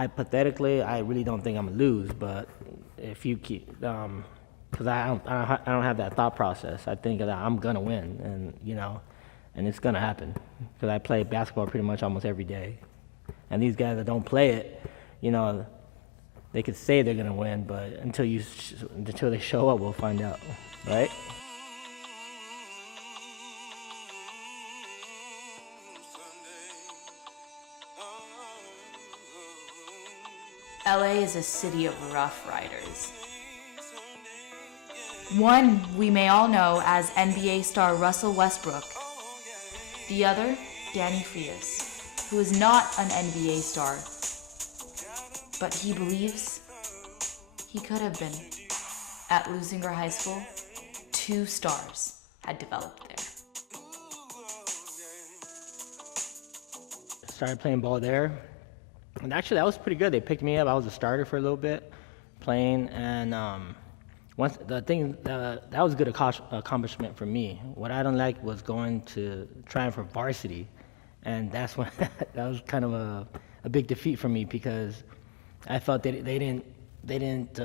hypothetically, I really don't think I'm gonna lose. But if you keep, because I don't have that thought process. I think that I'm gonna win, and and it's gonna happen. Because I play basketball pretty much almost every day, and these guys that don't play it, you know, they could say they're gonna win, but until they show up, we'll find out, right? LA is a city of rough riders. One we may all know as NBA star Russell Westbrook. The other, Danny Frias, who is not an NBA star, but he believes he could have been. At Lusinger High School, 2 stars had developed there. Started playing ball there, and actually that was pretty good. They picked me up. I was a starter for a little bit, playing, and once the thing that was a good accomplishment for me. What I don't like was going to trying for varsity, and that's when that was kind of a big defeat for me because I felt that they didn't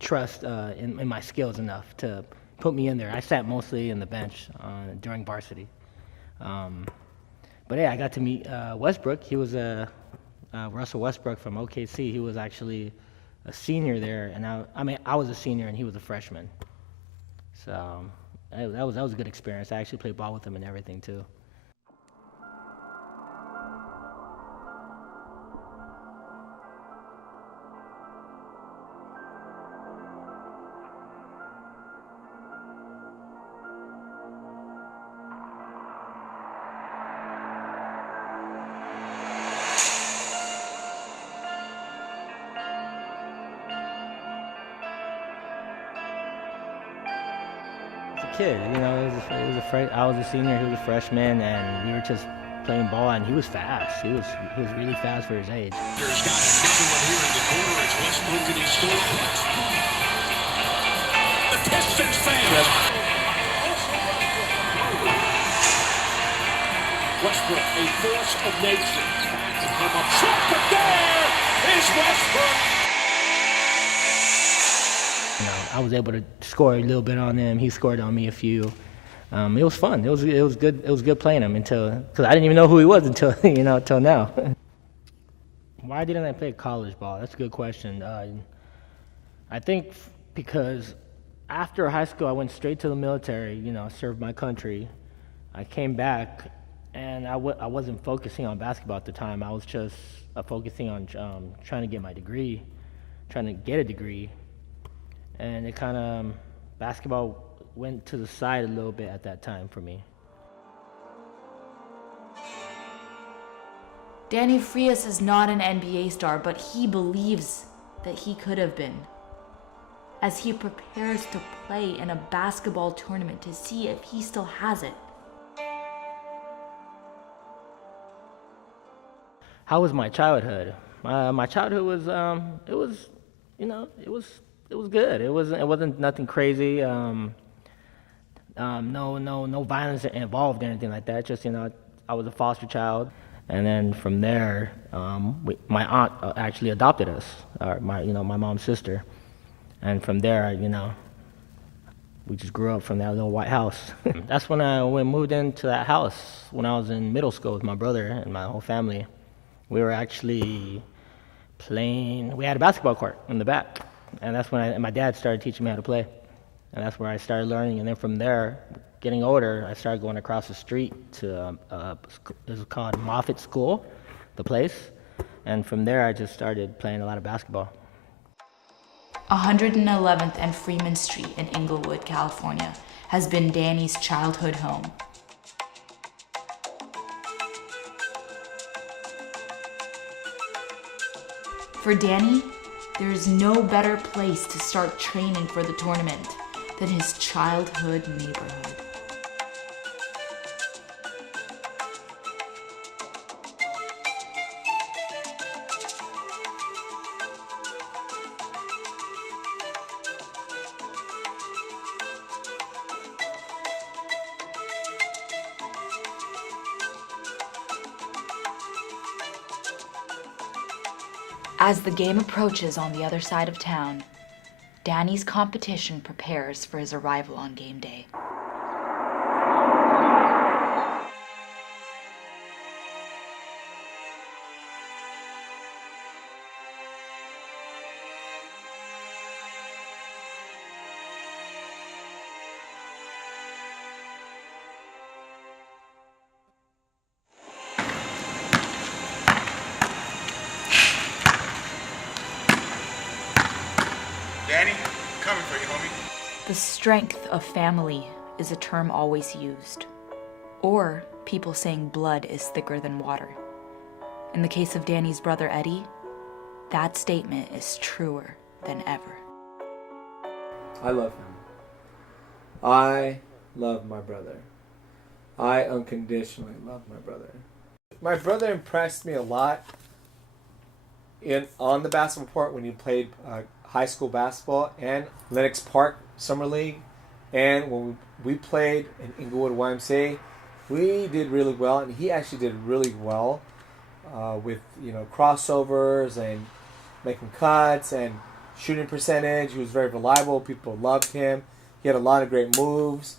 trust in my skills enough to put me in there. I sat mostly in the bench during varsity. But yeah, I got to meet Westbrook. He was Russell Westbrook from OKC. He was actually a senior there, and I was a senior and he was a freshman. So that was a good experience. I actually played ball with him and everything too. Kid, I was a senior, he was a freshman, and we were just playing ball, and he was fast. He was really fast for his age. There's got another one here in the corner. It's Westbrook and he scores. The Pistons fans. Westbrook, a force of nature. Come up short, but there is Westbrook. I was able to score a little bit on him. He scored on me a few. It was fun. It was good. It was good playing him because I didn't even know who he was until until now. Why didn't I play college ball? That's a good question. I think because after high school, I went straight to the military. Served my country. I came back, and I wasn't focusing on basketball at the time. I was just focusing on trying to get my degree, trying to get a degree. And it kind of, basketball went to the side a little bit at that time for me. Danny Frias is not an NBA star, but he believes that he could have been. As he prepares to play in a basketball tournament to see if he still has it. How was my childhood? My childhood was, it was good. It wasn't nothing crazy. No violence involved or anything like that. Just I was a foster child, and then from there, my aunt actually adopted us. My mom's sister, and from there, we just grew up from that little white house. That's when we moved into that house when I was in middle school with my brother and my whole family. We were actually playing. We had a basketball court in the back. And that's when my dad started teaching me how to play. And that's where I started learning. And then from there, getting older, I started going across the street to, it was called Moffitt School, the place. And from there, I just started playing a lot of basketball. 111th and Freeman Street in Inglewood, California, has been Danny's childhood home. For Danny, there is no better place to start training for the tournament than his childhood neighborhood. As the game approaches on the other side of town, Danny's competition prepares for his arrival on game day. Danny, coming for you, homie. The strength of family is a term always used, or people saying blood is thicker than water. In the case of Danny's brother Eddie, that statement is truer than ever. I love him. I love my brother. I unconditionally love my brother. My brother impressed me a lot on the basketball court when he played high school basketball and Lenox Park Summer League, and when we played in Inglewood YMCA, we did really well, and he actually did really well with crossovers and making cuts and shooting percentage. He was very reliable. People loved him. He had a lot of great moves.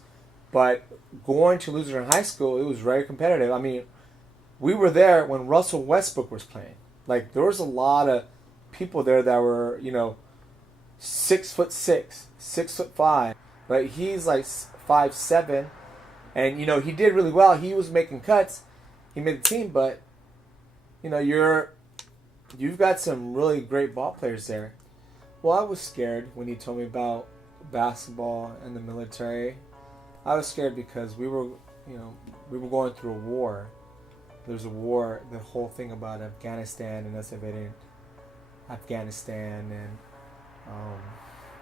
But going to Lutheran High School, it was very competitive. I mean, we were there when Russell Westbrook was playing. Like, there was a lot of people there that were, 6'6", 6'5", but he's like 5'7", and he did really well. He was making cuts. He made the team, but you've got some really great ball players there. Well, I was scared when he told me about basketball and the military. I was scared because we were going through a war. There's a war, the whole thing about Afghanistan and us invading Afghanistan, and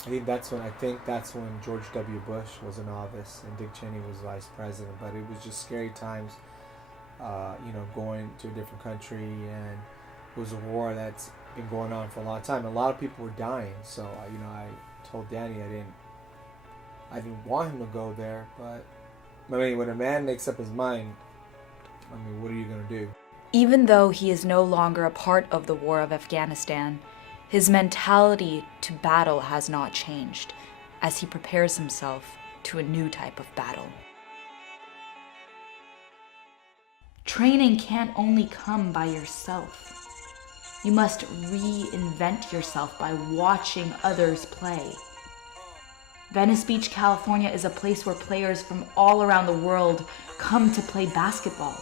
I think that's when George W. Bush was in office and Dick Cheney was vice president. But it was just scary times, going to a different country, and it was a war that's been going on for a long time. A lot of people were dying, so I told Danny I didn't want him to go there, but I mean, when a man makes up his mind, what are you going to do? Even though he is no longer a part of the war of Afghanistan, his mentality to battle has not changed as he prepares himself to a new type of battle. Training can't only come by yourself. You must reinvent yourself by watching others play. Venice Beach, California is a place where players from all around the world come to play basketball.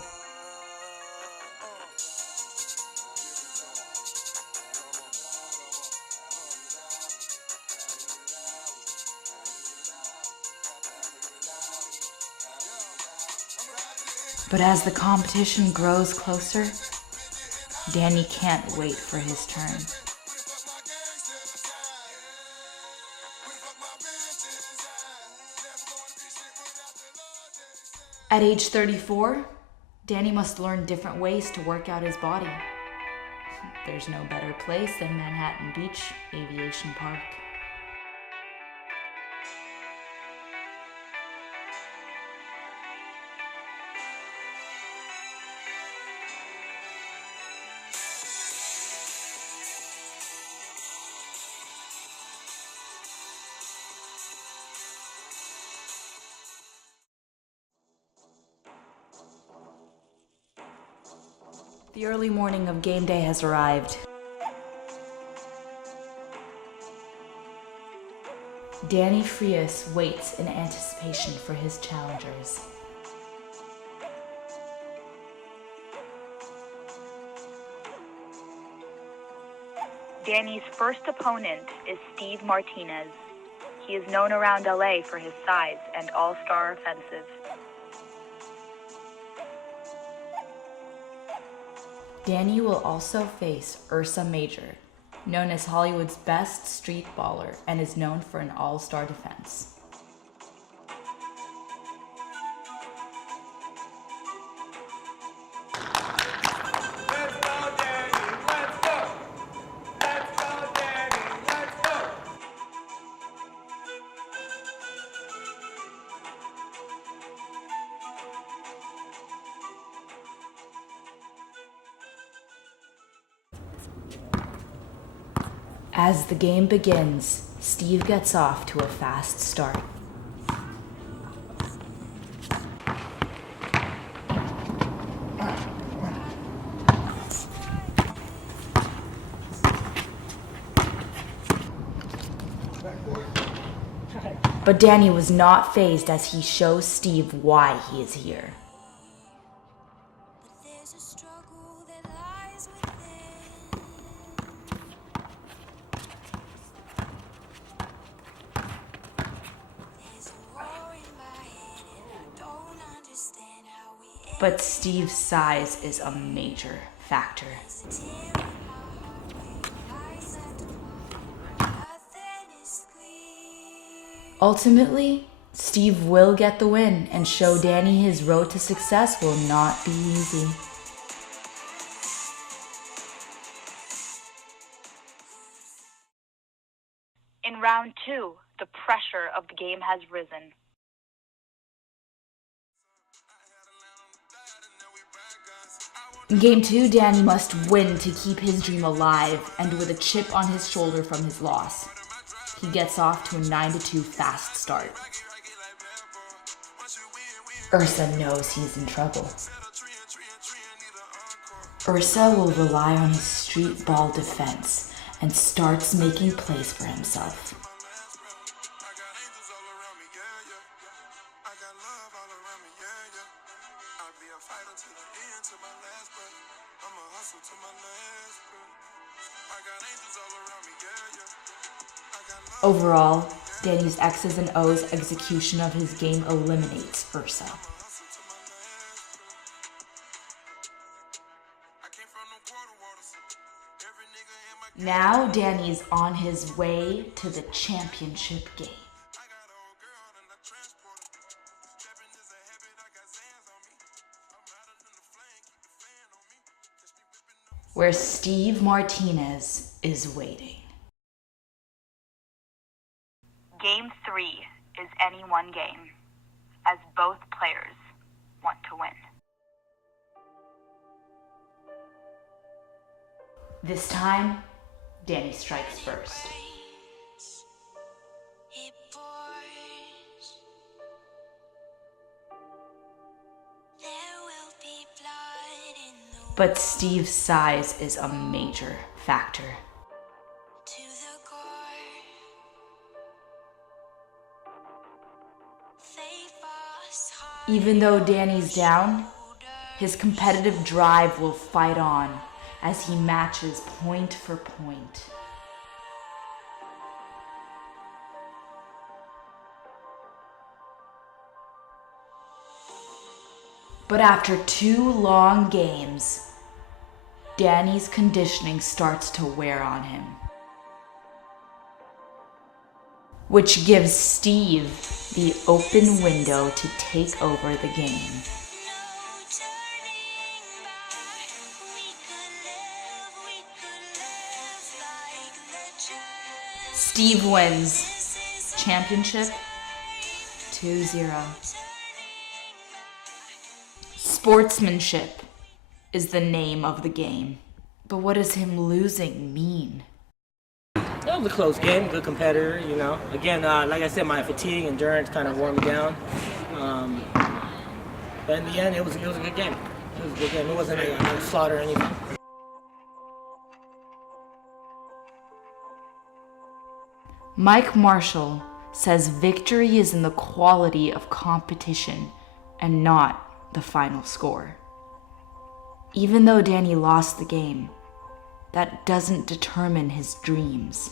But as the competition grows closer, Danny can't wait for his turn. At age 34, Danny must learn different ways to work out his body. There's no better place than Manhattan Beach Aviation Park. The early morning of game day has arrived. Danny Frias waits in anticipation for his challengers. Danny's first opponent is Steve Martinez. He is known around LA for his size and all-star offensive. Danny will also face Ursa Major, known as Hollywood's best street baller and is known for an all-star defense. As the game begins, Steve gets off to a fast start. But Danny was not fazed as he shows Steve why he is here. There's a struggle that lies within. There's a war in my head and I don't understand how we end. But Steve's size is a major factor. There's a tear in my heart where lies left apart. Nothing is clear. Ultimately, Steve will get the win and show Danny his road to success will not be easy. In round 2, the pressure of the game has risen. In Game 2, Danny must win to keep his dream alive and with a chip on his shoulder from his loss. He gets off to a 9-2 fast start. Ursa knows he's in trouble. Ursa will rely on his street ball defense and starts making plays for himself. Overall, Danny's X's and O's execution of his game eliminates Ursa. Now Danny's on his way to the championship game, where Steve Martinez is waiting. Game 3 is any one game, as both players want to win. This time, Danny strikes first. It pours. There will be blood in the But Steve's size is a major factor. to the core. They boss hard Even though Danny's down, his competitive drive will fight on as he matches point for point. But after 2 long games, Danny's conditioning starts to wear on him, which gives Steve the open window to take over the game. no turning back. We could live like legends. Steve wins. This is Championship 2-0. Sportsmanship is the name of the game. But what does him losing mean? That was a close game, good competitor, you know. Again, like I said, my fatigue, endurance kind of wore me down. But in the end, it was a good game. It was a good game. It wasn't a slaughter or anything. Mike Marshall says victory is in the quality of competition and not the final score. Even though Danny lost the game, that doesn't determine his dreams.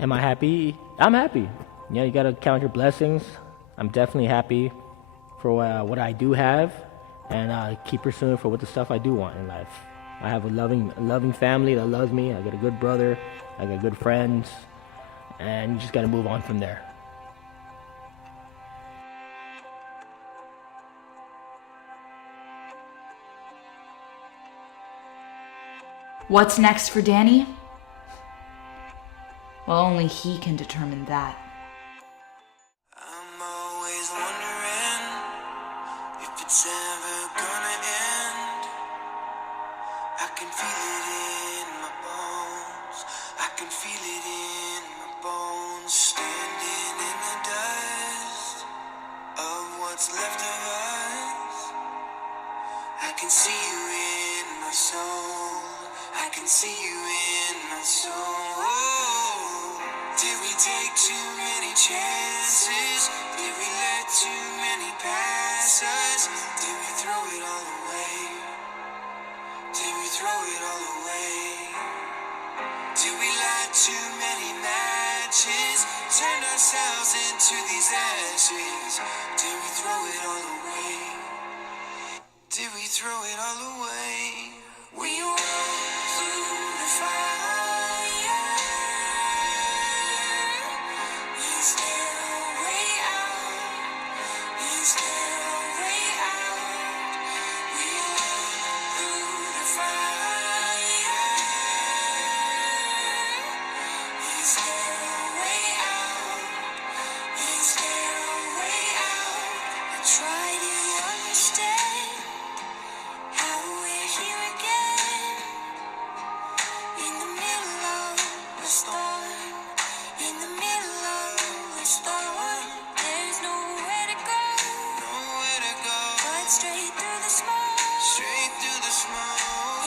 Am I happy? I'm happy. Yeah, you gotta count your blessings. I'm definitely happy for what I do have, and keep pursuing for what the stuff I do want in life. I have a loving family that loves me. I got a good brother. I got good friends, and you just gotta move on from there. What's next for Danny? Well, only he can determine that. I'm always wondering if it's ever gonna end. I can feel it in my bones. I can see you in my soul. I can see you in my soul. Did we take too many chances? Did we let too many pass us? Did we throw it all away? Did we throw it all away? Did we light too many matches? Turn ourselves into these ashes? Did we throw it all away? Did we throw it all away? We walked through the fire. Is there a way out? Is there a way out? We walked through the fire. Is there a way out? Is there a way out? I try to understand how we're here again, in the middle of the storm, in the middle of the storm.